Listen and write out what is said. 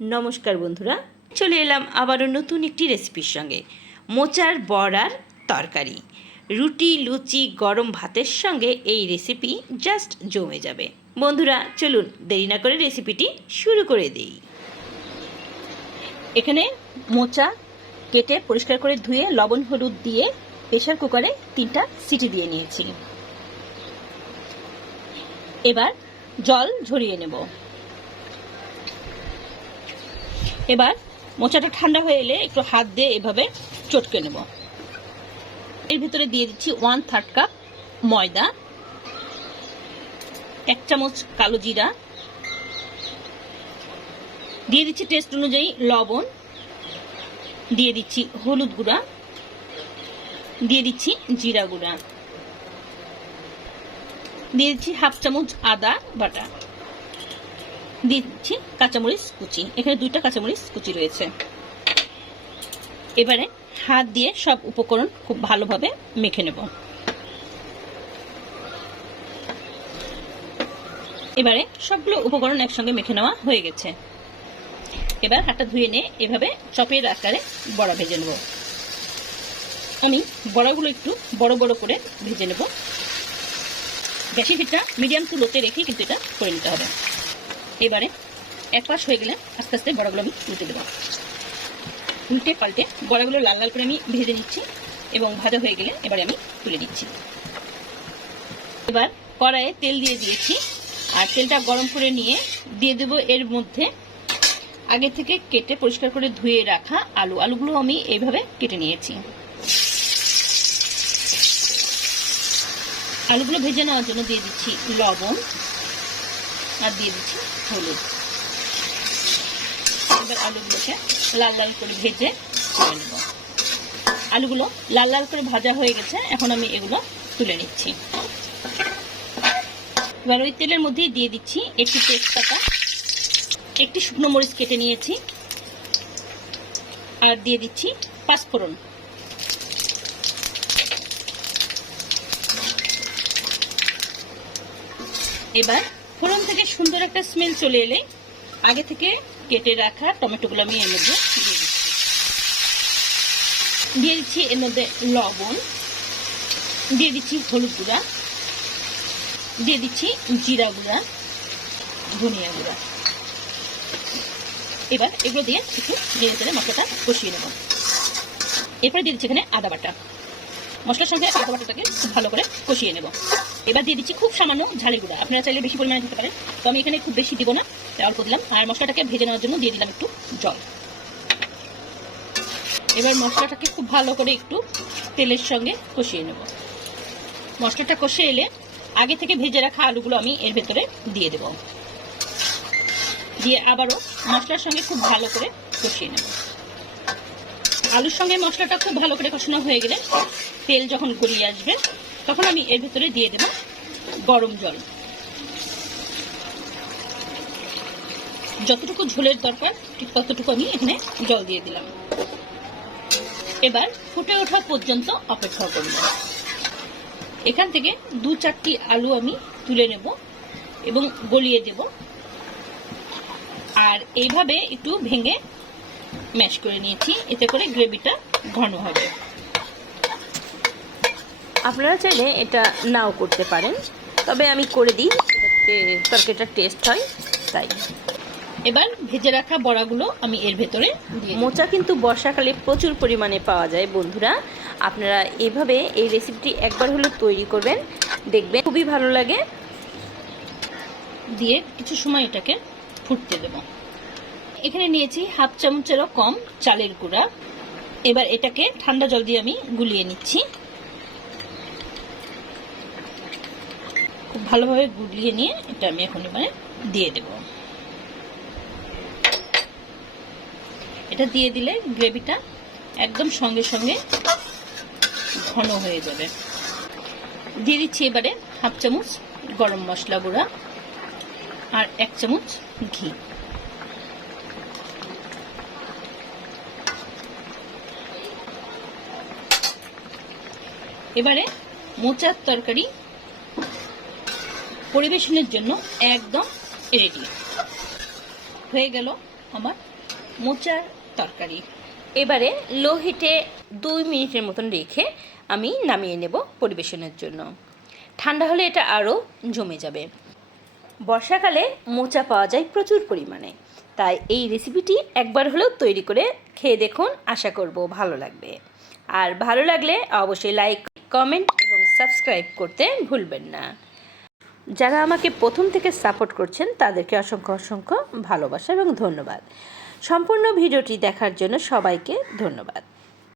নমস্কার বন্ধুরা, চলে এলাম আবারও নতুন একটি রেসিপির সঙ্গে। মোচার বড়ার তরকারি, রুটি লুচি গরম ভাতের সঙ্গে এই রেসিপি জাস্ট জমে যাবে। বন্ধুরা চলুন দেরি না করে রেসিপিটি শুরু করে দিই। এখানে মোচা কেটে পরিষ্কার করে ধুয়ে লবণ হলুদ দিয়ে প্রেসার কুকারে 3টা সিটি দিয়ে নিয়েছি। এবার জল ঝরিয়ে নেব। এবার মোচাটা ঠান্ডা হয়ে এলে একটু হাত দিয়ে এভাবে চটকে নেব। এর ভিতরে দিয়ে দিচ্ছি 1/3 কাপ ময়দা, 1 চামচ কালো জিরা, দিয়ে দিচ্ছি টেস্ট অনুযায়ী লবণ, দিয়ে দিচ্ছি হলুদ গুঁড়া, দিয়ে দিচ্ছি জিরা গুঁড়া, দিয়ে দিচ্ছি 1/2 চামচ আদা বাটা, দিয়ে দিচ্ছি কাঁচামরিচ কুচি। এখানে 2টা কাঁচামরিচ কুচি রয়েছে। এবারে হাত দিয়ে সব উপকরণ খুব ভালোভাবে মেখে নেব। এবারে সবগুলো উপকরণ একসঙ্গে মেখে নেওয়া হয়ে গেছে। এবার হাতটা ধুয়ে নিয়ে এভাবে চপের আকারে বড়া ভেজে নেব। আমি বড়াগুলো একটু বড় বড় করে ভেজে নেব। গ্যাসের হিটটা মিডিয়াম টু লোতে রেখে কিন্তু এটা করে নিতে হবে। এবারে এক পাশ হয়ে গেলে আস্তে আস্তে বড়াগুলো আমি উল্টে দেবো। উল্টে পাল্টে বড়াগুলো লাল লাল করে আমি ভেজে নিচ্ছি এবং ভাজা হয়ে গেলে এবারে আমি তুলে নিচ্ছি। এবার কড়াইয়ে তেল দিয়ে দিয়েছি আর তেলটা গরম করে নিয়ে দিয়ে দেবো এর মধ্যে আগে থেকে কেটে পরিষ্কার করে ধুয়ে রাখা আলুগুলো আমি এইভাবে কেটে নিয়েছি। আলুগুলো ভেজে নেওয়ার জন্য দিয়ে দিচ্ছি লবণ আর দিয়ে দিচ্ছি হলুদ। এবার আলুগুলোকে লাল লাল করে ভেজে তুলে নেব। আলুগুলো লাল লাল করে ভাজা হয়ে গেছে, এখন আমি এগুলো তুলে নিচ্ছি। এবার ওই তেলের মধ্যেই দিয়ে দিচ্ছি একটি তেজপাতা, একটি শুকনো মরিচ কেটে নিয়েছি আর দিয়ে দিচ্ছি পাঁচফোড়ন। এবার ফোড়ন থেকে সুন্দর একটা স্মেল চলে এলে আগে থেকে কেটে রাখা টমেটোগুলো আমি এর মধ্যে দিয়ে দিচ্ছি এর মধ্যে লবণ, দিয়ে দিচ্ছি হলুদ গুঁড়া, দিয়ে দিচ্ছি জিরা গুঁড়া, ধনিয়া গুঁড়া। এবার এগুলো দিয়ে একটু নেড়ে চেড়ে মশলাটা কষিয়ে নেব। এরপরে দিয়ে দিচ্ছি এখানে আদা বাটা। মশলার সঙ্গে আদা বাটাটাকে খুব ভালো করে কষিয়ে নেব। এবার দিয়ে দিচ্ছি খুব সামান্য ঝালের গুঁড়া। আপনারা চাইলে বেশি পরিমাণে দিতে পারেন, তো আমি এখানে খুব বেশি দিব না, অল্প দিলাম। আর মশলাটাকে ভেজে নেওয়ার জন্য দিয়ে দিলাম একটু জল। এবার মশলাটাকে খুব ভালো করে একটু তেলের সঙ্গে কষিয়ে নেব। মশলাটা কষে এলে আগে থেকে ভেজে রাখা আলুগুলো আমি এর ভেতরে দিয়ে দেব। দিয়ে আবারও মশলার সঙ্গে খুব ভালো করে কষিয়ে নেব। আলুর সঙ্গে মশলাটা খুব ভালো করে কষানো হয়ে গেলে তেল যখন গলিয়ে আসবে তখন আমি এর ভেতরে দিয়ে দেব গরম জল। যতটুকু ঝোলের দরকার ঠিক ততটুকু আমি এখানে জল দিয়ে দিলাম। এবার ফুটে ওঠা পর্যন্ত অপেক্ষা করব। এখান থেকে 2-4টি আলু আমি তুলে নেব এবং গলিয়ে দেব। আর এইভাবে একটু ভেঙে ম্যাশ করে নিয়েছি, এতে করে গ্রেভিটা ঘন হবে। আপনারা চাইলে এটা নাও করতে পারেন, তবে আমি করে দিই যাতে তরকারিটা টেস্ট হয় তাই। এবার ভেজে রাখা বড়াগুলো আমি এর ভেতরে দিয়ে দেব। মোচা কিন্তু বর্ষাকালে প্রচুর পরিমাণে পাওয়া যায় বন্ধুরা। আপনারা এইভাবে এই রেসিপিটি একবার হলেও তৈরি করবেন, দেখবেন খুবই ভালো লাগে। দিয়ে কিছু সময় এটাকে ফুটতে দেব। এখানে নিয়েছি 1/2 চামচেরও কম চালের গুঁড়া। এবার এটাকে ঠান্ডা জল দিয়ে আমি গুলিয়ে নিচ্ছি। খুব ভালোভাবে গুলিয়ে নিয়ে এটা আমি এখন এবারে দিয়ে দেব। এটা দিয়ে দিলে গ্রেভিটা একদম সঙ্গে সঙ্গে ঘন হয়ে যাবে। দিয়ে দিচ্ছি এবারে 1/2 চামচ গরম মশলা গুঁড়া আর 1 চামচ ঘি। এবারে মোচার তরকারি পরিবেশনের জন্য একদম রেডি হয়ে গেল। আমার মোচার তরকারি। এবারে লো হিটে 2 মিনিটের মতন রেখে আমি নামিয়ে নেব পরিবেশনের জন্য। ঠান্ডা হলে এটা আরও জমে যাবে। বর্ষাকালে মোচা পাওয়া যায় প্রচুর পরিমাণে, তাই এই রেসিপিটি একবার হলেও তৈরি করে খেয়ে দেখুন, আশা করব ভালো লাগবে। আর ভালো লাগলে অবশ্যই লাইক, কমেন্ট এবং সাবস্ক্রাইব করতে ভুলবেন না। যারা আমাকে প্রথম থেকে সাপোর্ট করছেন তাদেরকে অসংখ্য অসংখ্য ভালোবাসা এবং ধন্যবাদ। সম্পূর্ণ ভিডিওটি দেখার জন্য সবাইকে ধন্যবাদ।